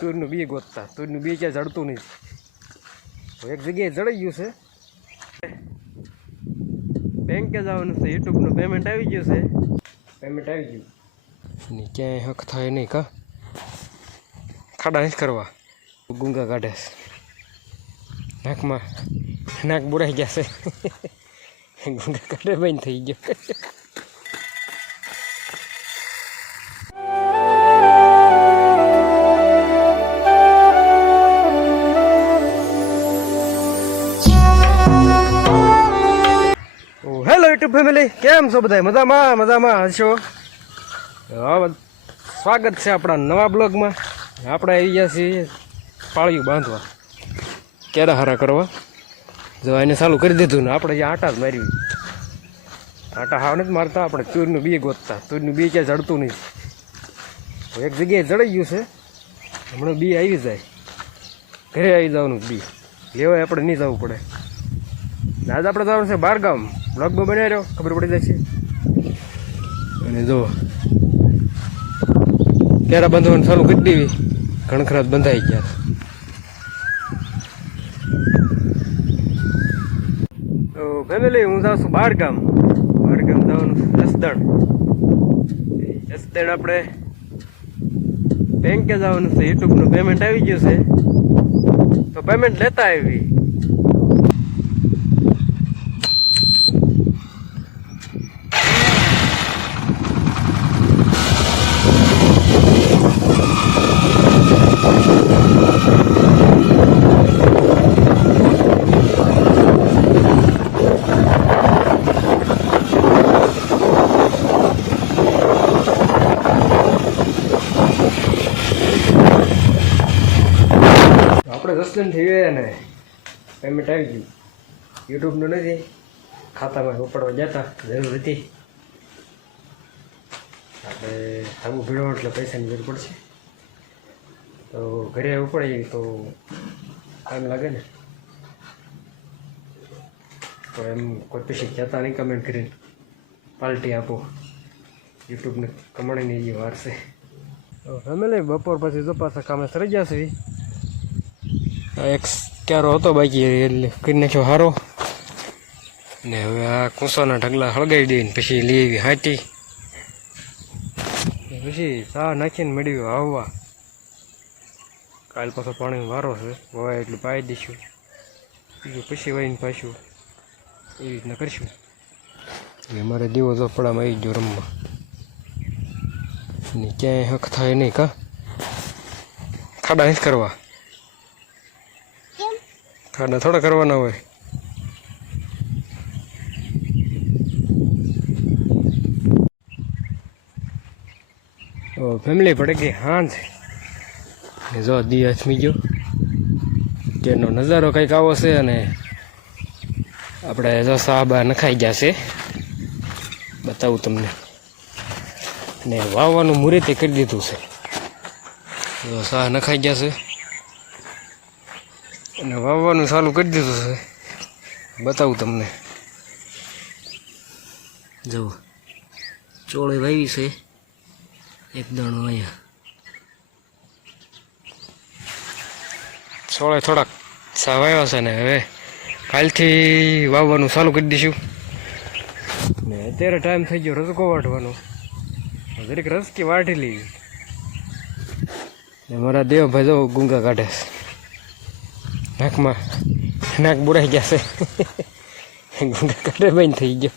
તુરનું બી ગોતતા. તુરનું બી ક્યાં જડતું નહીં. એક જગ્યાએ જડાઈ ગયું છે. બેંકે જવાનું છે. યુટ્યુબનું પેમેન્ટ આવી ગયું છે. પેમેન્ટ આવી ગયું. ક્યાંય હક થાય નહીં કા. ખાડા નથી કરવા. ગુંગા કાઢે છે. નાકમાં નાક બુરાઈ ગયા છે. ગુંગા કાઢે બંધ થઈ ગયો. હેલો યુટ્યુબ ફેમિલી, કેમ છો બધા? મજામાં હશો? સ્વાગત છે આપણા નવા બ્લોગમાં. આપણે આવી ગયા છીએ પાળિયું બાંધવા, કેરા હારા કરવા. જો એને ચાલુ કરી દીધું ને આપણે અહીંયા આટા જ મારી. આટા હાવ નથી મારતા, આપણે તુરનું બી ગોતતા. તુરનું બી ક્યાં જડતું નહીં. એક જગ્યાએ જડાઈ ગયું છે. હમણાં બી આવી જાય, ઘરે આવી જવાનું. બી લેવાય આપણે નહીં જવું પડે. આજ આપણે જવાનું છે બહારગામ. બ્લોગમાં બનાવી રહ્યો, ખબર પડી જાય છે. અને જો કેરા બાંધવાનું ચાલુ કરી દેવી. ઘણખરા બંધાઈ ગયા. તો ફેમિલી, હું જાઉં છું બહારગામ. બહારગામ જવાનું જસદણ. જસદણ આપણે બેંકે જવાનું છે. યુટ્યુબનું પેમેન્ટ આવી ગયું છે, તો પેમેન્ટ લેતા આવી. આપણે જસદણ થઈ ગયા ને પેમેન્ટ આવી ગયું. યુટ્યુબનું નથી, ખાતામાં ઉપાડવા જતા જરૂર હતી. આપણે ધાબુ ભીડવા એટલે પૈસાની જરૂર પડશે, તો ઘરે ઉપાડીએ તો ટાઈમ લાગે ને. તો એમ કોઈ પછી જતા નહીં, કમેન્ટ કરીને પાર્ટી આપો. યુટ્યુબને કમાણીની એ વાર છે. તો ફેમિલી, બપોર પછી જો પાછા કામે સરી જશે. એક ક્યારો હતો બાકી, એટલે કરી નાખ્યો હારો. ને હવે આ કૂંસાના ઢગલા હળગાવી દઈને પછી લઈ આવી હાટી. પછી ચા નાખીને મેળવ્યું આવવા. કાલ પાછો પાણી વારો છે, વવાય એટલું પાઈ દઈશું. બીજું પછી વાઈને પાછું એવી રીતના કરીશું. મારે દીવો તો પડામાં આવી ગયો રમવા. ને ક્યાંય હક થાય નહીં કા. ખાડા નથી કરવા. ખાડા થોડા કરવાના હોય. ફેમિલી પડે ગઈ હાંજ. જો દી હાથમી ગયો. તેનો નજારો કંઈક આવો છે. અને આપણે જો સાબા નખાઈ ગયા છે, બતાવું તમને. ને વાવવાનું મુહૂર્તે કરી દીધું છે. જો સાહ નખાઈ ગયા છે અને વાવવાનું ચાલુ કરી દીધું છે. બતાવું તમને. જુઓ, ચોળે વાવી છે. એક દાણો અહીંયા ચોળે થોડાક સા વાવ્યા છે. ને હવે કાલથી વાવવાનું ચાલુ કરી દઈશું. ને અત્યારે ટાઈમ થઈ ગયો રસકો વાટવાનો. જરીક રસકી વાટી લઈએ. ને મારા દેવભાઈ જો ગુંગા કાઢે છે. નાકમાં નાક બુરાઈ ગયા છે. ગુંગા કાઢે બંધ થઈ ગયો.